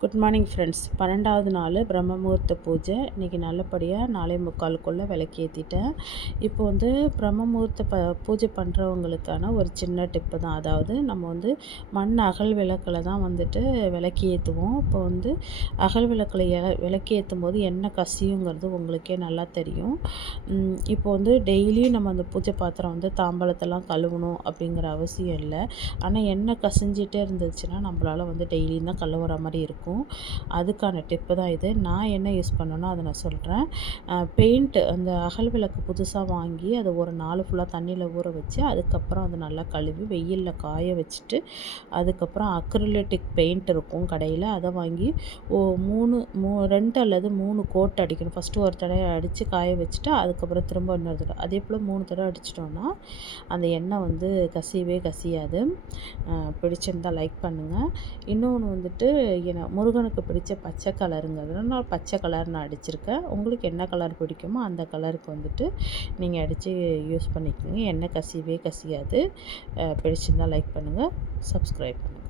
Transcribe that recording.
Good morning friends. 12வது நாள் பிரம்ம முகூர்த்த பூஜை. இன்றைக்கி நல்லபடியாக 4:45க்குள்ளே விளக்கேற்றிட்டேன். இப்போ வந்து பிரம்ம முகூர்த்த பூஜை பண்ணுறவங்களுக்கான ஒரு சின்ன டிப்பு தான். அதாவது நம்ம வந்து மண் அகல் விளக்கில் தான் வந்துட்டு விளக்கி ஏற்றுவோம். இப்போ வந்து அகல் விளக்கில் விளக்கி ஏற்றும் போது எண்ணெய் கசியுங்கிறது உங்களுக்கே நல்லா தெரியும். இப்போ வந்து டெய்லியும் நம்ம அந்த பூஜை பாத்திரம் வந்து தாம்பாளத்தெல்லாம் கழுவணும் அப்படிங்கிற அவசியம் இல்லை. ஆனால் எண்ணெய் கசிஞ்சிட்டே இருந்துச்சுன்னா நம்மளால் வந்து டெய்லியும் தான் கழுவுற மாதிரி இருக்கும். அதுக்கான டிப்பு தான் இது. நான் என்ன யூஸ் பண்ணேனோ அதை நான் சொல்கிறேன். பெயிண்ட் அந்த அகல் விளக்கு புதுசாக வாங்கி அதை ஒரு நாள் ஃபுல்லாக தண்ணியில் ஊற வச்சு அதுக்கப்புறம் அதை நல்லா கழுவி வெயிலில் காய வச்சுட்டு அதுக்கப்புறம் அக்ரிலிட்டிக் பெயிண்ட் இருக்கும் கடையில், அதை வாங்கி 2 அல்லது 3 கோட் அடிக்கணும். ஃபஸ்ட்டு ஒரு தடவை அடித்து காய வச்சுட்டு அதுக்கப்புறம் திரும்ப இன்னொரு தடவை அதே போல் 3 தடவை அடிச்சிட்டோன்னா அந்த எண்ணெய் வந்து கசியவே கசியாது. பிடிச்சிருந்தால் லைக் பண்ணுங்கள். இன்னொன்று வந்துட்டு முருகனுக்கு பிடிச்ச பச்சை கலருங்கிறதுனால நான் பச்சை கலர் நான் அடிச்சிருக்கேன். உங்களுக்கு என்ன கலர் பிடிக்குமோ அந்த கலருக்கு வந்துட்டு நீங்கள் அடித்து யூஸ் பண்ணிக்கோங்க. எண்ணெய் கசியவே கசியாது. பிடிச்சிருந்தால் லைக் பண்ணுங்கள், சப்ஸ்கிரைப் பண்ணுங்கள்.